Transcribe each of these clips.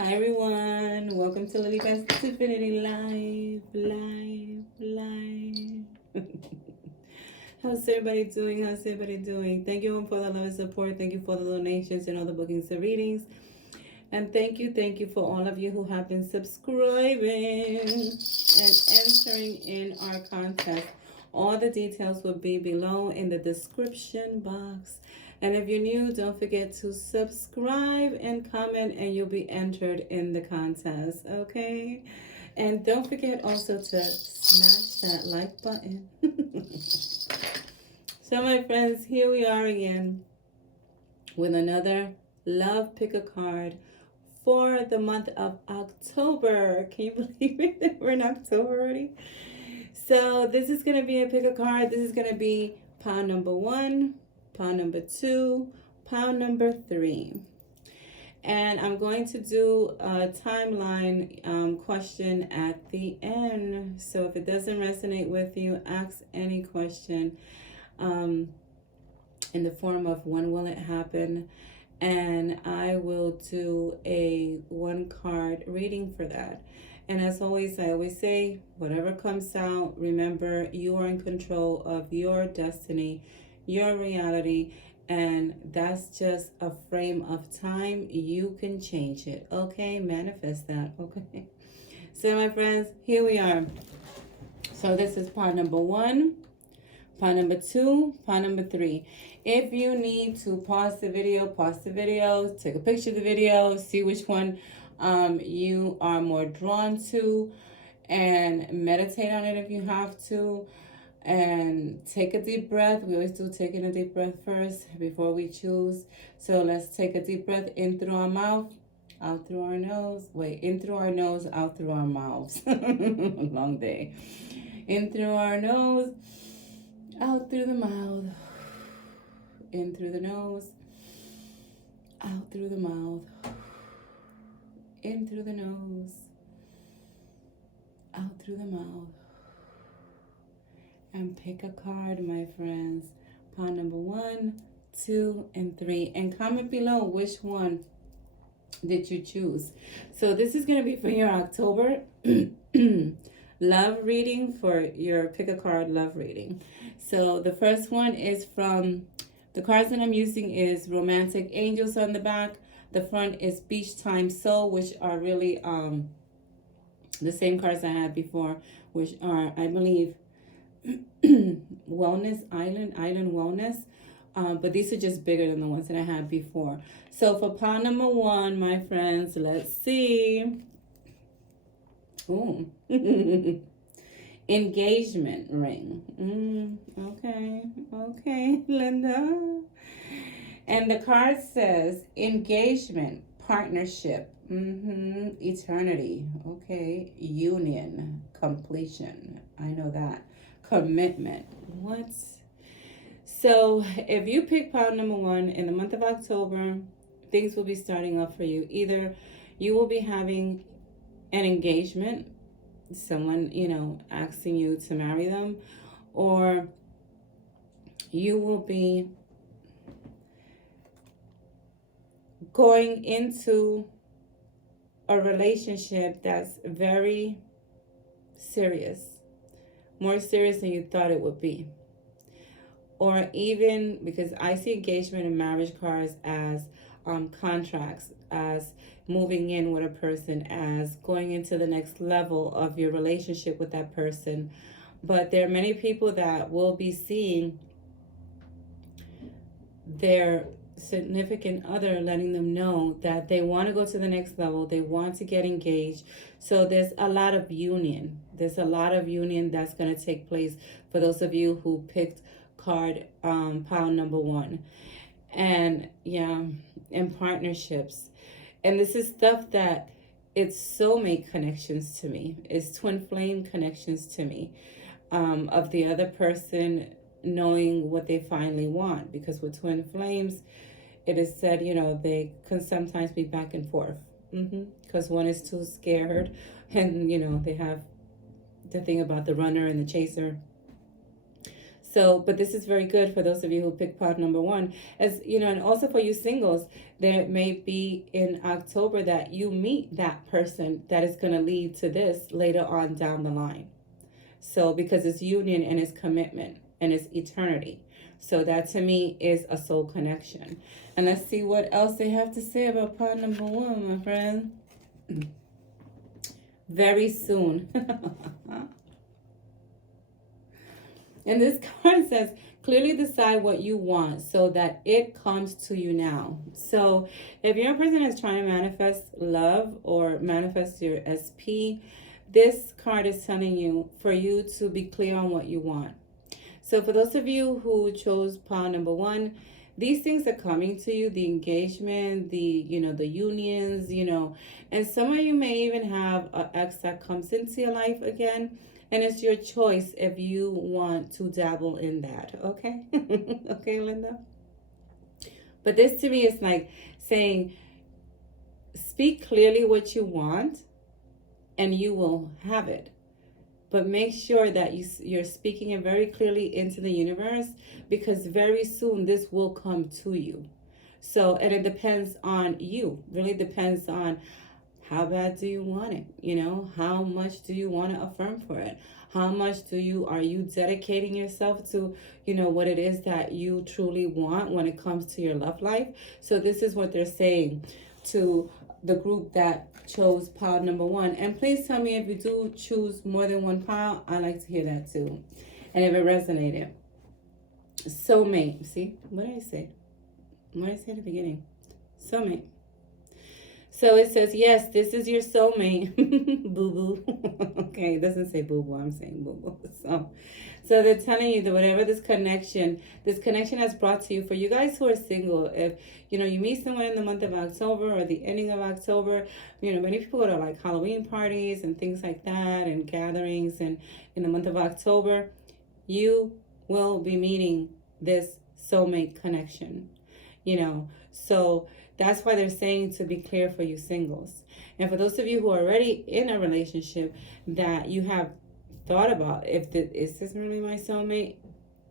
Hi everyone, welcome to Lilybets Divinity Live. How's everybody doing? How's everybody doing? Thank you for the love and support. Thank you for the donations and all the bookings and readings. And thank you for all of you who have been subscribing and entering in our contest. All the details will be below in the description box. And if you're new, don't forget to subscribe and comment, and you'll be entered in the contest, okay? And don't forget also to smash that like button. So, my friends, here we are again with another Love Pick a Card for the month of October. Can you believe it that we're in October already? So, this is going to be a pick a card. This is going to be pile number 1. Pile number 2, pile number 3. And I'm going to do a timeline question at the end. So if it doesn't resonate with you, ask any question in the form of when will it happen? And I will do a 1-card reading for that. And as always, I always say, whatever comes out, remember you are in control of your destiny, your reality, and that's just a frame of time. You can change it, okay? Manifest that, okay? So my friends, here we are. So this is part number 1, part number 2, part number 3. If you need to pause the video, take a picture of the video, see which one you are more drawn to, and meditate on it if you have to. And take a deep breath. We always do taking a deep breath first before we choose. So let's take a deep breath in through our mouth, out through our nose. Wait, in through our nose, out through our mouths. Long day. In through our nose, out through the mouth. In through the nose, out through the mouth. In through the nose, out through the mouth. And pick a card, my friends. Pile number 1, 2, and 3. And comment below which one did you choose. So this is going to be for your October love reading, for your pick a card love reading. So the first one is from, the cards that I'm using is Romantic Angels on the back. The front is Beach Time Soul, which are really the same cards I had before, which are, I believe, Wellness Island Wellness, but these are just bigger than the ones that I had before. So for pile number 1, my friends, let's see. Ooh. Engagement ring. Okay, Linda. And the card says engagement, partnership, eternity, okay, union, completion. I know that. Commitment. What? So if you pick pile number 1 in the month of October, things will be starting up for you. Either you will be having an engagement, someone, asking you to marry them, or you will be going into a relationship that's very serious. More serious than you thought it would be. Or even, because I see engagement and marriage cards as contracts, as moving in with a person, as going into the next level of your relationship with that person. But there are many people that will be seeing their significant other letting them know that they want to go to the next level, they want to get engaged. So there's a lot of union. There's a lot of union that's going to take place for those of you who picked card pile number 1. And and partnerships. And this is stuff that it's soulmate connections to me. It's twin flame connections to me, of the other person knowing what they finally want. Because with twin flames, it is said, they can sometimes be back and forth. Because one is too scared, and, they have the thing about the runner and the chaser. So, but this is very good for those of you who pick pile number one. As you know, and also for you singles, there may be in October that you meet that person that is going to lead to this later on down the line. So, because it's union and it's commitment and it's eternity. So that to me is a soul connection. And let's see what else they have to say about pile number one, my friend. Very soon. And this card says, clearly decide what you want so that it comes to you now. So if you're a person that's trying to manifest love or manifest your SP, this card is telling you for you to be clear on what you want. So for those of you who chose pile number one, these things are coming to you, the engagement, the unions, and some of you may even have an ex that comes into your life again. And it's your choice if you want to dabble in that, okay? Okay, Linda? But this to me is like saying, speak clearly what you want and you will have it. But make sure that you're speaking it very clearly into the universe, because very soon this will come to you. So, and it depends on you. Really depends on how bad do you want it? How much do you want to affirm for it? How much are you dedicating yourself to, what it is that you truly want when it comes to your love life? So this is what they're saying to the group that chose pile number one. And please tell me if you do choose more than one pile. I like to hear that too. And if it resonated. Soulmate. See, what did I say? What did I say at the beginning? Soulmate. So it says, yes, this is your soulmate. Boo-boo. Okay, it doesn't say boo-boo. I'm saying boo-boo. So they're telling you that whatever this connection has brought to you, for you guys who are single, if, you meet someone in the month of October or the ending of October, many people go to like Halloween parties and things like that and gatherings. And in the month of October, you will be meeting this soulmate connection, So that's why they're saying to be clear for you singles. And for those of you who are already in a relationship that you have thought about, is this really my soulmate?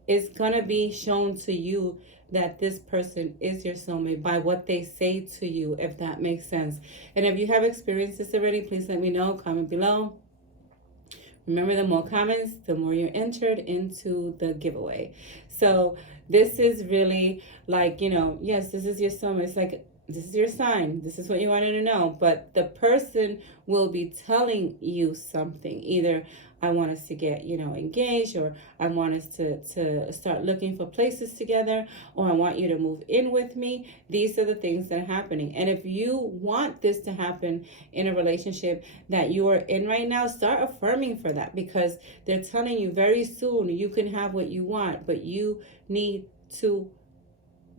It's going to be shown to you that this person is your soulmate by what they say to you, if that makes sense. And if you have experienced this already, please let me know. Comment below. Remember, the more comments, the more you're entered into the giveaway. So this is really like, yes, this is your soulmate. It's like, this is your sign. This is what you wanted to know. But the person will be telling you something. Either I want us to get, engaged, or I want us to start looking for places together, or I want you to move in with me. These are the things that are happening. And if you want this to happen in a relationship that you are in right now, start affirming for that, because they're telling you very soon you can have what you want, but you need to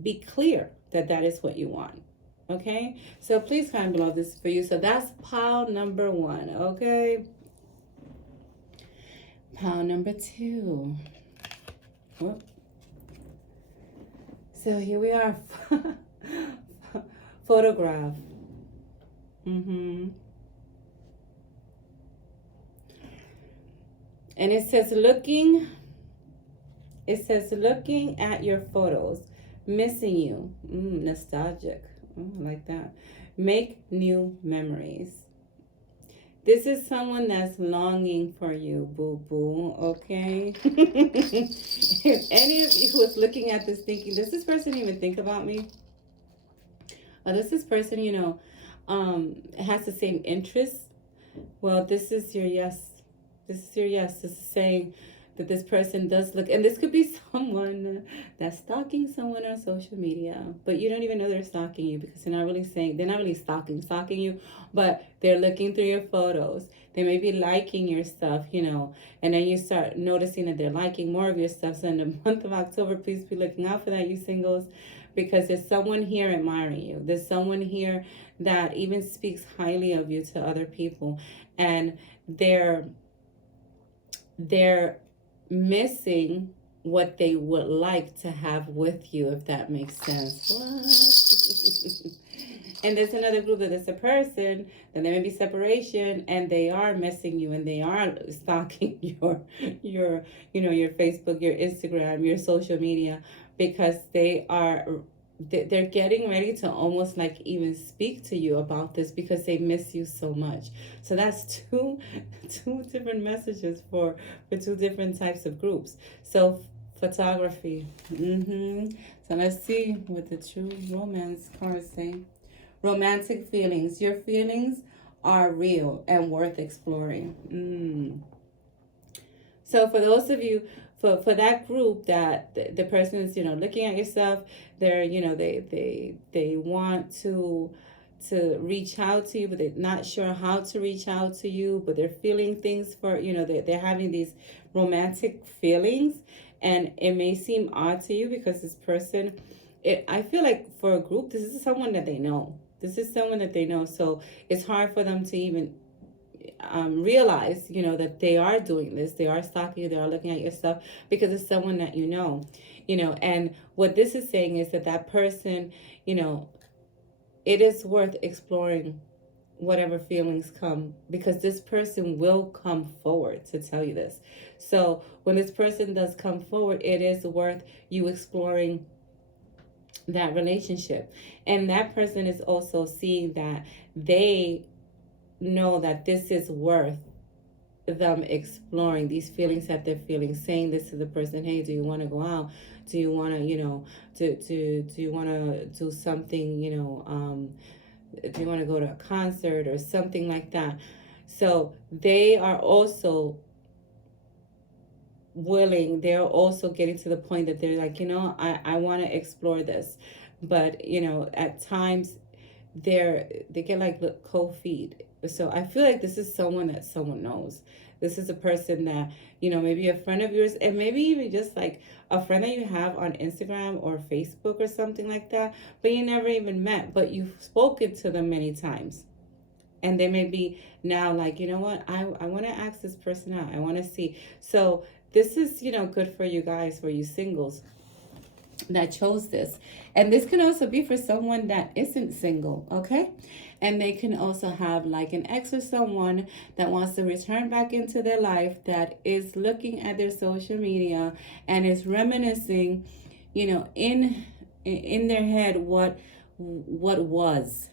be clear that that is what you want. Okay, so please comment below this for you. So that's pile number one. Okay, pile number two. Whoop. So here we are. Photograph. And it says looking at your photos, missing you. Nostalgic. I like that. Make new memories. This is someone that's longing for you, boo-boo, okay? If any of you was looking at this thinking, does this person even think about me? Or does this person, has the same interests? Well, this is your yes. This is your yes. This is saying that this person does look, and this could be someone that's stalking someone on social media, but you don't even know they're stalking you, because they're not really stalking you, but they're looking through your photos. They may be liking your stuff, and then you start noticing that they're liking more of your stuff. So in the month of October, please be looking out for that, you singles, because there's someone here admiring you. There's someone here that even speaks highly of you to other people, and they're missing what they would like to have with you, if that makes sense. What? And there's another group that is a person, then there may be separation, and they are messing you, and they are stalking your your Facebook, your Instagram, your social media, because they're getting ready to almost like even speak to you about this because they miss you so much. So that's two different messages for two different types of groups. So photography. So let's see what the true romance cards say. Romantic feelings. Your feelings are real and worth exploring. So for those of you, for that group that the person is, looking at yourself, they're, they want to reach out to you, but they're not sure how to reach out to you, but they're feeling things for, they're having these romantic feelings, and it may seem odd to you because this person, I feel like for a group, this is someone that they know. This is someone that they know. So it's hard for them to even realize, that they are doing this. They are stalking you. They are looking at your stuff because it's someone that you know. And what this is saying is that person, it is worth exploring whatever feelings come, because this person will come forward to tell you this. So when this person does come forward, it is worth you exploring that relationship. And that person is also seeing that they know that this is worth them exploring these feelings that they're feeling, saying this to the person, hey, do you want to go out? Do you want to, do you want to do something, do you want to go to a concert or something like that? So they are also willing, they're also getting to the point that they're like, I want to explore this. But, at times they get like cold feet. So I feel like this is someone that someone knows. This is a person that, maybe a friend of yours, and maybe even just like a friend that you have on Instagram or Facebook or something like that, but you never even met, but you've spoken to them many times. And they may be now like, you know what, I want to ask this person out. I want to see. So this is, good for you guys, for you singles that chose this. And this can also be for someone that isn't single, okay? And they can also have like an ex or someone that wants to return back into their life, that is looking at their social media and is reminiscing, in their head what was,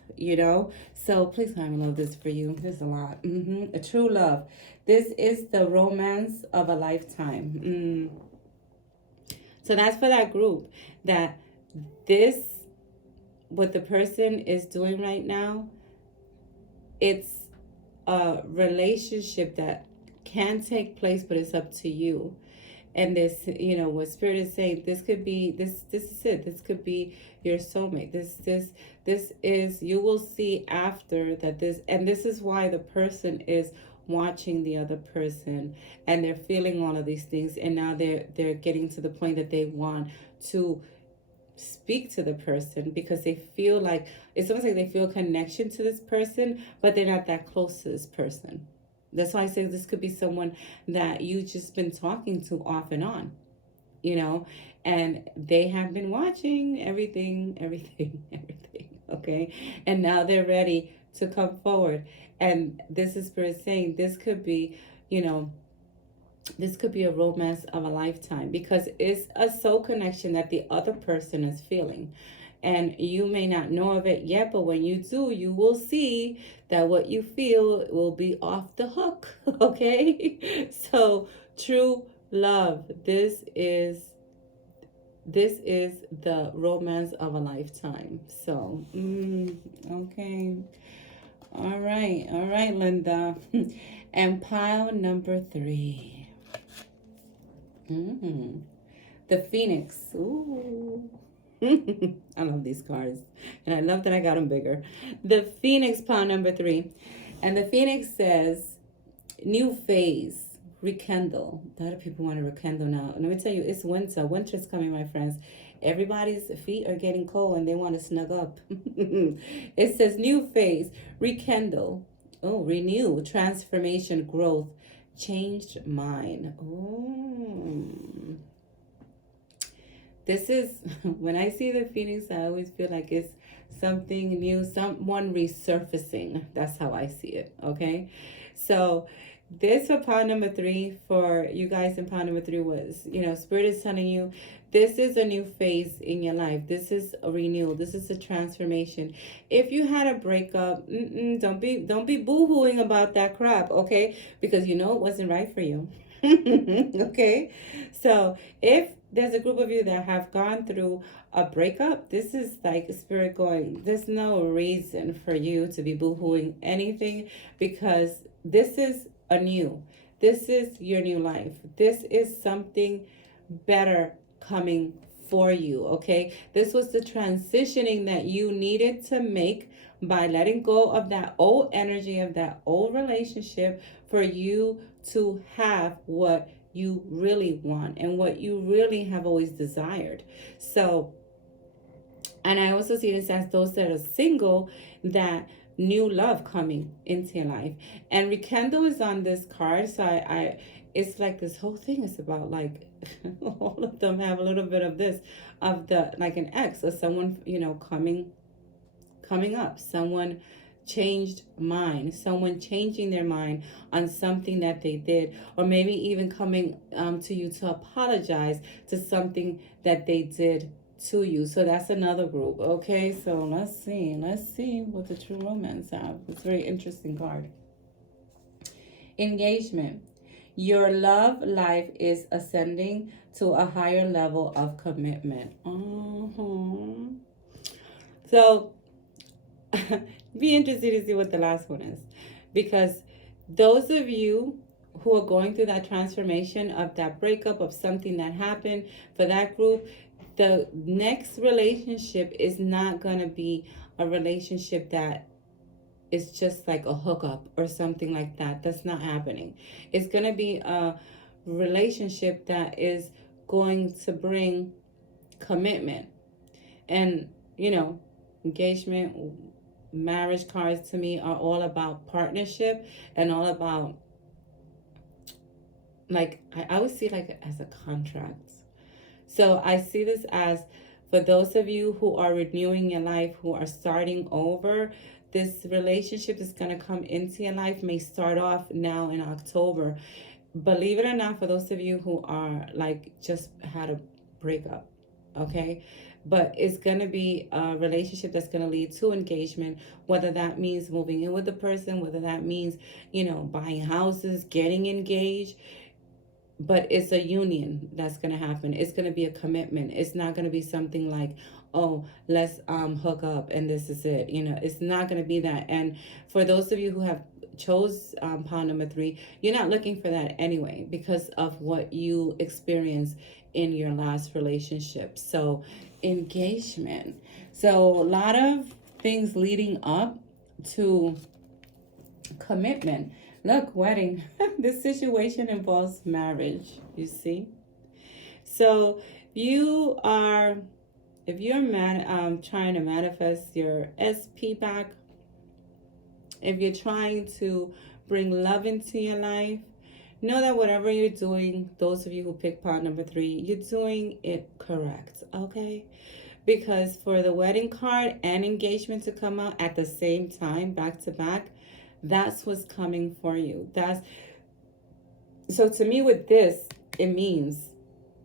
So please, I love this for you. There's a lot. A true love. This is the romance of a lifetime. So that's for that group, that what the person is doing right now, it's a relationship that can take place, but it's up to you. And this, what Spirit is saying, this could be, this is it. This could be your soulmate. This is, you will see after that and this is why the person is watching the other person, and they're feeling all of these things, and now they're getting to the point that they want to speak to the person, because they feel like, it's almost like they feel connection to this person, but they're not that close to this person. That's why I say this could be someone that you just been talking to off and on, and they have been watching everything, okay? And now they're ready to come forward. And this is Spirit saying this could be, this could be a romance of a lifetime, because it's a soul connection that the other person is feeling. And you may not know of it yet, but when you do, you will see that what you feel will be off the hook, okay? So, true love. This is the romance of a lifetime. So, okay. All right, Linda. And pile number 3. The Phoenix. Ooh. I love these cards. And I love that I got them bigger. The Phoenix, pile number 3. And the Phoenix says, new phase, rekindle. A lot of people want to rekindle now. Let me tell you, it's winter. Winter's coming, my friends. Everybody's feet are getting cold and they want to snug up. It says new phase, rekindle, renew, transformation, growth, changed mind. this is, when I see the Phoenix, I always feel like it's something new, someone resurfacing. That's how I see it, okay? So this for pile number 3, for you guys in pile number 3 was, Spirit is telling you this is a new phase in your life. This is a renewal. This is a transformation. If you had a breakup, don't be boo-hooing about that crap, okay? Because it wasn't right for you. Okay? So if there's a group of you that have gone through a breakup, this is like Spirit going, there's no reason for you to be boo-hooing anything, because this is anew. This is your new life. This is something better coming for you, okay? This was the transitioning that you needed to make by letting go of that old energy, of that old relationship, for you to have what you really want and what you really have always desired. So, and I also see this as those that are single, that new love coming into your life. And rekindle is on this card, so I it's like this whole thing is about like all of them have a little bit of this, of the like an ex or someone coming up, someone changed mind, someone changing their mind on something that they did, or maybe even coming to you to apologize to something that they did to you. So that's another group. Okay, so let's see what the true romance have. It's a very interesting card. Engagement. Your love life is ascending to a higher level of commitment. So be interested to see what the last one is, because those of you who are going through that transformation of that breakup, of something that happened, for that group, the next relationship is not going to be a relationship that is just like a hookup or something like that. That's not happening. It's going to be a relationship that is going to bring commitment. And, engagement, marriage cards to me are all about partnership and all about, like, I always see it like as a contract. So I see this as, for those of you who are renewing your life, who are starting over, this relationship is going to come into your life, may start off now in October. Believe it or not, for those of you who are like just had a breakup, okay? But it's going to be a relationship that's going to lead to engagement, whether that means moving in with the person, whether that means, buying houses, getting engaged. But it's a union that's going to happen. It's going to be a commitment. It's not going to be something like, oh, let's hook up and this is it. It's not going to be that. And for those of you who have chose pile number 3, you're not looking for that anyway, because of what you experienced in your last relationship. So engagement. So a lot of things leading up to commitment. Look, wedding. This situation involves marriage, you see. So if you're trying to manifest your SP back, if you're trying to bring love into your life, know that whatever you're doing, those of you who pick part number 3, you're doing it correct, okay? Because for the wedding card and engagement to come out at the same time, back to back, that's what's coming for you. So to me, with this, it means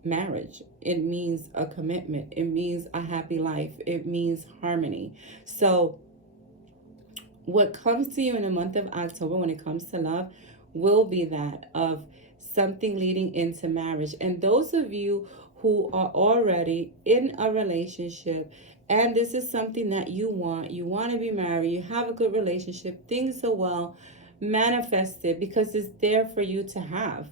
marriage. It means a commitment. It means a happy life. It means harmony. So what comes to you in the month of October when it comes to love will be that of something leading into marriage. And those of you who are already in a relationship, and this is something that you want to be married, you have a good relationship, things are well, manifest it, because it's there for you to have.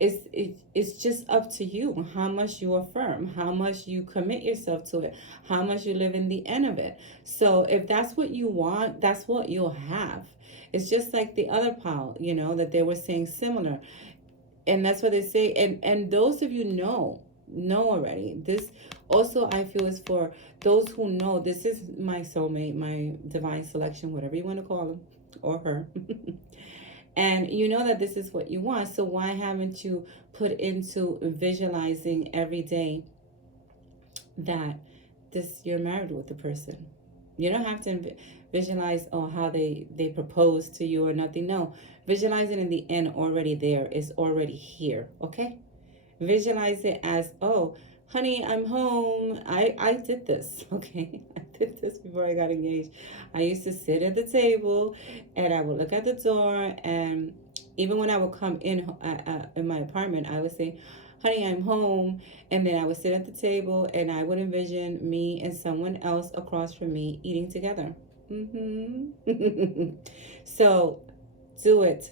It's just up to you how much you affirm, how much you commit yourself to it, how much you live in the end of it. So if that's what you want, that's what you'll have. It's just like the other pile, that they were saying similar. And that's what they say. And those of you know already. This also, I feel, is for those who know this is my soulmate, my divine selection, whatever you want to call him or her. And you know that this is what you want. So why haven't you put into visualizing every day that you're married with the person. You don't have to visualize how they propose to you or nothing. No, visualize it in the end already there. It's already here. Okay, visualize it as, oh, honey, I'm home. I did this. Okay, I did this before I got engaged. I used to sit at the table and I would look at the door, and even when I would come in my apartment, I would say, honey, I'm home. And then I would sit at the table and I would envision me and someone else across from me eating together. So do it.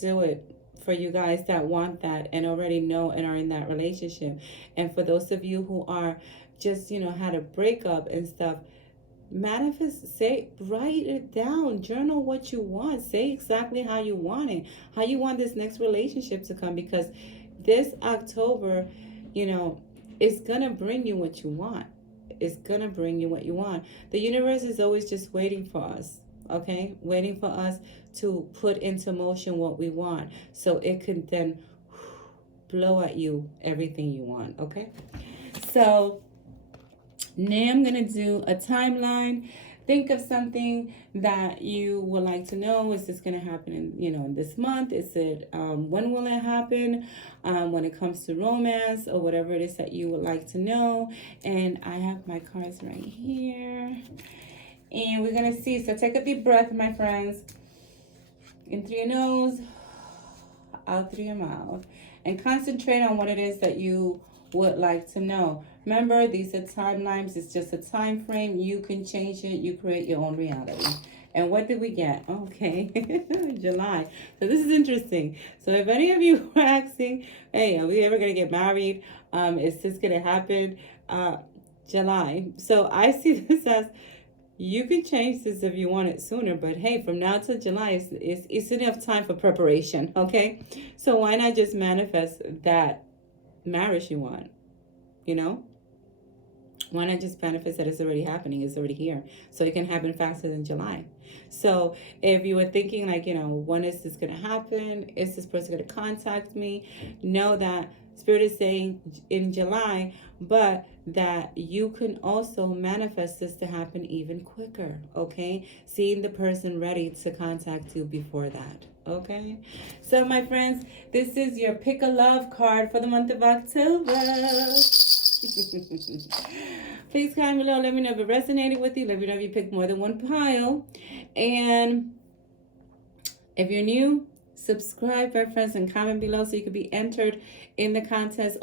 Do it for you guys that want that and already know and are in that relationship. And for those of you who are just, had a breakup and stuff, manifest, write it down, journal what you want, say exactly how you want it, how you want this next relationship to come, because this October, it's gonna bring you what you want. It's gonna bring you what you want. The universe is always just waiting for us, okay? Waiting for us to put into motion what we want, so it can then blow at you everything you want, okay? So now I'm gonna do a timeline. Think of something that you would like to know. Is this going to happen in this month? Is it when will it happen? When it comes to romance or whatever it is that you would like to know. And I have my cards right here. And we're going to see. So take a deep breath, my friends. In through your nose, out through your mouth. And concentrate on what it is that you would like to know. Remember, these are timelines. It's just a time frame. You can change it. You create your own reality. And what did we get? Okay, July. So this is interesting. So if any of you are asking, hey, are we ever going to get married? Is this going to happen? July. So I see this as, you can change this if you want it sooner, but hey, from now to July, it's enough time for preparation, okay? So why not just manifest that marriage you want, Why not just manifest that it's already happening, it's already here, so it can happen faster than July. So if you were thinking like, when is this going to happen? Is this person going to contact me? Know that Spirit is saying in July, but that you can also manifest this to happen even quicker, okay? Seeing the person ready to contact you before that, okay? So my friends, this is your Pick a Love card for the month of October. Please comment below. Let me know if it resonated with you. Let me know if you picked more than one pile. And if you're new, subscribe, my friends, and comment below so you can be entered in the contest.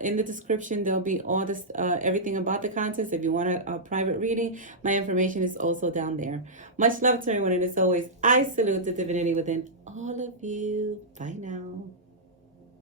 In the description, there'll be all this, everything about the contest. If you want a private reading, my information is also down there. Much love to everyone, and as always, I salute the divinity within all of you. Bye now.